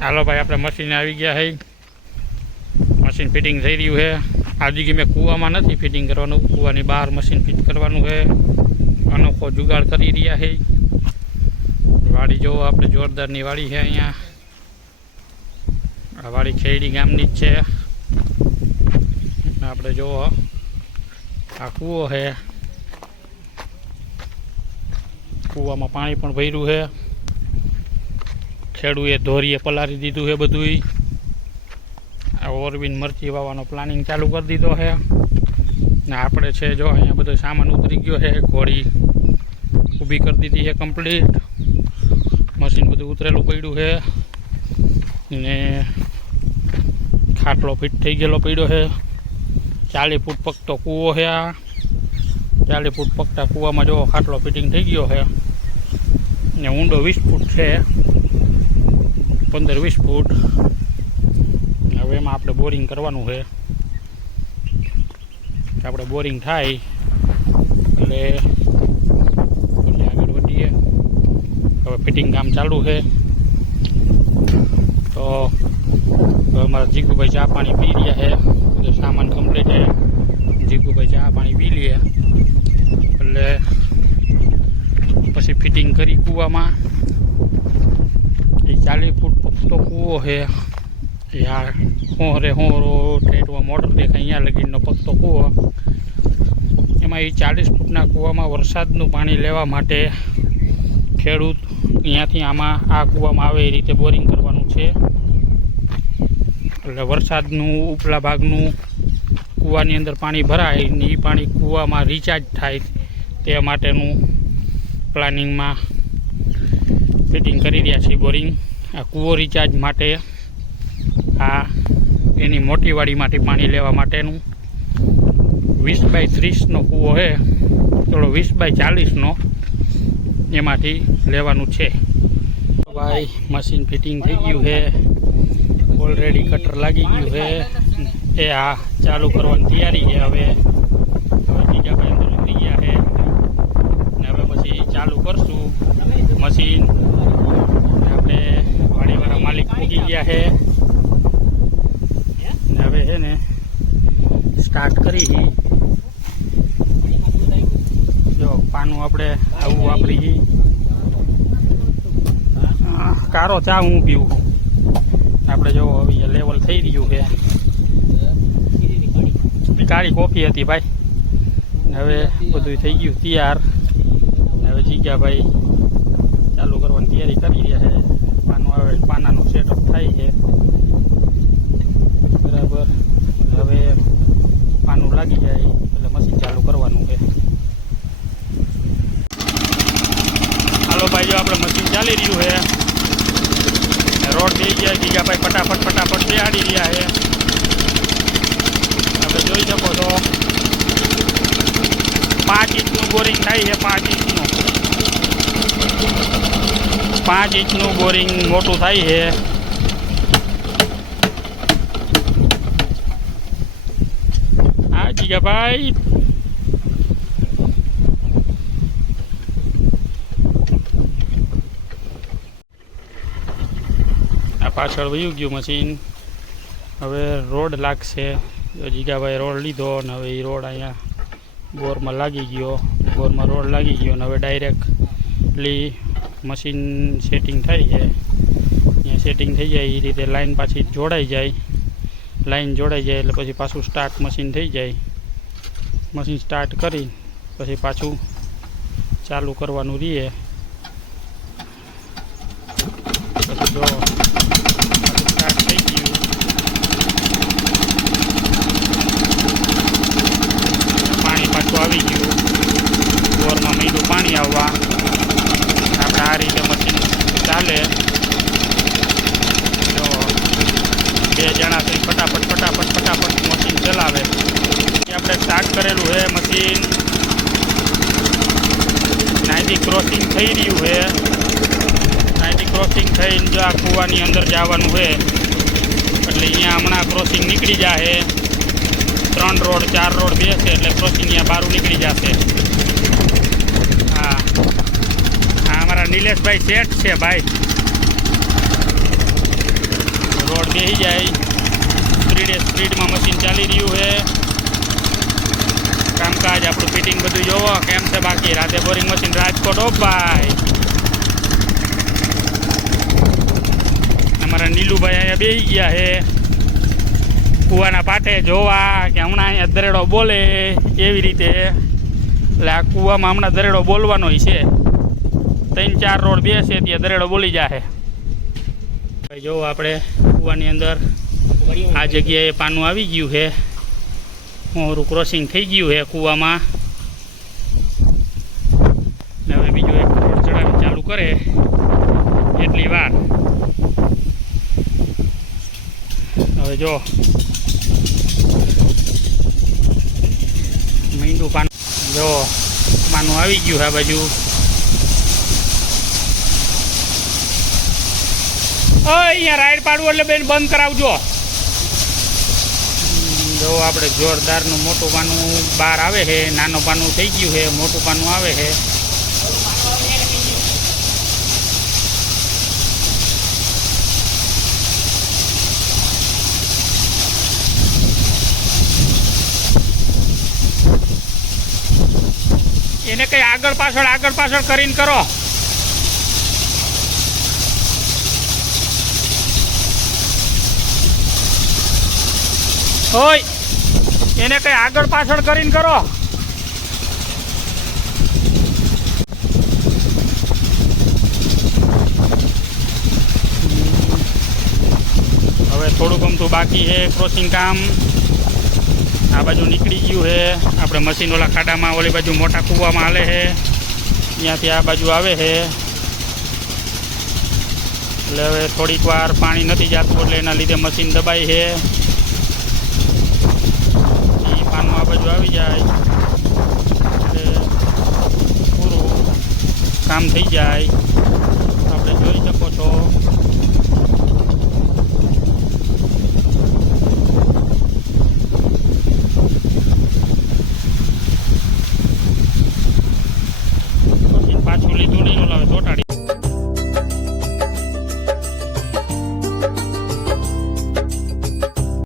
હાલો ભાઈ, આપણે મશીન આવી ગયા છે. મશીન ફિટિંગ થઈ રહ્યું છે. આજે મેં કૂવામાં નથી ફિટિંગ કરવાનું, કૂવાની બહાર મશીન ફિટ કરવાનું છે. અનોખો જુગાડ કરી રહ્યા છે. વાડી જોવો, આપણે જોરદારની વાડી છે. અહીંયા આ વાડી ખેડી ગામની જ છે. આપણે જોવો આ કૂવો છે. કૂવામાં પાણી પણ ભર્યું છે. ખેડૂએ ધોરીએ પલારી દીધું છે બધું. આ ઓરવીન મરચી વાવવાનો પ્લાનિંગ ચાલુ કરી દીધો છે. ને આપણે છે જો અહીંયા બધો સામાન ઉતરી ગયો છે. ઘોડી ઊભી કરી દીધી છે કમ્પ્લીટ. મશીન બધું ઉતરેલું પડ્યું છે. ને ખાટલો ફિટ થઈ ગયેલો પડ્યો છે. 40 ફૂટ પગતો કૂવો છે. આ 40 ફૂટ પગતા કૂવામાં જો ખાટલો ફિટિંગ થઈ ગયો છે. ને ઊંડો 20 ફૂટ છે, 15-20 ફૂટ. હવે એમાં આપણે બોરિંગ કરવાનું છે. આપણે બોરિંગ થાય એટલે આગળ વધીએ. હવે ફિટિંગ કામ ચાલુ છે. તો અમારા જીગુભાઈ ચા પાણી પી રહ્યા છે. બધું સામાન કમ્પ્લીટ છે. જીગુભાઈ ચા પાણી પી લે એટલે પછી ફિટિંગ કરી કૂવામાં. એ 40 ફૂટ પગતો કૂવો છે. યાર હોરો ઠેઠમાં મોટર દેખાય અહીંયા લગીનો પગતો કૂવો. એમાં એ 40 ફૂટના કૂવામાં વરસાદનું પાણી લેવા માટે ખેડૂત અહીંયાથી આમાં આ કૂવામાં આવે એ રીતે બોરિંગ કરવાનું છે. એટલે વરસાદનું ઉપલા ભાગનું કૂવાની અંદર પાણી ભરાય ને એ પાણી કૂવામાં રિચાર્જ થાય તે માટેનું પ્લાનિંગમાં ફિટિંગ કરી રહ્યા છીએ બોરિંગ. આ કૂવો રિચાર્જ માટે, આ એની મોટી વાડીમાંથી પાણી લેવા માટેનું 20x30નો કૂવો છે. થોડો 20x40નો એમાંથી લેવાનું છે. ભાઈ મશીન ફિટિંગ થઈ ગયું છે. ઓલરેડી કટર લાગી ગયું છે. એ આ ચાલુ કરવાની તૈયારી છે. હવે જીજાભાઈ અંદર ઉતરી ગયા છે ને હવે પછી ચાલુ કરશું મશીન. આપણે વાડીવાળા માલિક પૂગી ગયા છે ને હવે છે ને સ્ટાર્ટ કરી. જો પાનું આપણે આવું વાપરી. કારો ચા હું પીવું. આપણે જો હવે લેવલ થઈ રહ્યું છે. કાળી કોફી હતી ભાઈ. હવે બધું થઈ ગયું તૈયાર. હવે જીગાભાઈ ચાલુ કરવાની તૈયારી કરી રહ્યા છે. પાનું આવે પાનાનું સેટઅપ થાય છે બરાબર. હવે પાનું લાગી જાય એટલે મશીન ચાલુ કરવાનું છે. હાલો ભાઈ, જો આપણે મશીન ચાલી રહ્યું છે. રોડ થઈ ગયા. જીગાભાઈ ફટાફટ બેહાડી રહ્યા છે. આપણે જોઈ શકો છો 5 ઇંચનું બોરિંગ થાય છે. 5 ઇંચનું બોરિંગ મોટું થાય છે. હા જીગાભાઈ, આ પાછળ વયું ગયું મશીન. હવે રોડ લાગશે. જીગાભાઈ રોડ લીધો અને હવે એ રોડ અહીંયા બોરમાં લાગી ગયો. બોરમાં રોડ લાગી ગયો અને હવે ડાયરેક્ટલી મશીન સેટિંગ થાય છે. અહીંયા સેટિંગ થઈ જાય એ રીતે લાઈન પાછી જોડાઈ જાય. લાઈન જોડાઈ જાય એટલે પછી પાછું સ્ટાર્ટ મશીન થઈ જાય. મશીન સ્ટાર્ટ કરી પછી પાછું ચાલુ કરવાનું રહીએ. પછી જો સ્ટાર્ટ થઈ ગયું. પાણી પાછું આવી ગયું. બોરમાં મીઠું પાણી આવવા. આપણે આ રીતે મશીન ચાલે. જો 2 જણા થઈ ફટાફટ મશીન ચલાવે. આપણે સ્ટાર્ટ કરેલું છે મશીન. નાઈટી ક્રોસિંગ થઈ રહ્યું છે. નાઈટી ક્રોસિંગ થઈને જો આ કૂવાની અંદર જવાનું છે એટલે અહીંયા હમણાં ક્રોસિંગ નીકળી જશે. 3 રોડ 4 રોડ બેસે એટલે ક્રોસિંગ અહીંયા બહાર નીકળી જશે. હા, આ અમારા નિલેશભાઈ શેઠ છે ભાઈ. રોડ બેસી જાય. સ્પીડમાં મશીન ચાલી રહ્યું છે. કામકાજ આપણું ફિટિંગ બધું જોવો કેમ છે. બાકી રાતે બોરિંગ મશીન રાજકોટ હો ભાઈ. અમારા નીલુભાઈ અહીંયા બેસી ગયા છે કૂવાના પાટે જોવા કે હમણાં અહીંયા દરેડો બોલે એવી રીતે. એટલે આ કૂવામાં હમણાં દરેડો બોલવાનો છે. 3-4 રોડ બેસે ત્યાં દરેડો બોલી જાય. ભાઈ જો આપણે કૂવાની અંદર આ જગ્યાએ પાનું આવી ગયું છે. મોરું ક્રોસિંગ થઈ ગયું છે કૂવામાં. ને હવે બીજો એક રોડ ચડાવી ચાલુ કરે એટલી વાર. હવે જો મીંડું પાનું જો પાનું આવી ગયું આ બાજુ. અહીંયા રાઈડ પાડવું એટલે બેન બંધ કરાવજો. જો આપણે જોરદારનું મોટું પાનું બહાર આવે છે. નાનું પાનું થઈ ગયું છે, મોટું પાનું આવે છે. એને કઈ આગળ પાછળ કરીને કરો. હોય એને કઈ આગળ પાછળ કરીને કરો. હવે થોડુંક અમથું બાકી છે ક્રોસિંગ કામ. આ બાજુ નીકળી ગયું છે. આપણે મશીન ઓલા ખાડામાં ઓલી બાજુ મોટા કૂવામાં હાલે છે, ત્યાંથી આ બાજુ આવે છે. એટલે હવે થોડીક વાર પાણી નથી જતું એટલે એના લીધે મશીન દબાય છે. પાનું આ બાજુ આવી જાય એટલે પૂરું કામ થઈ જાય.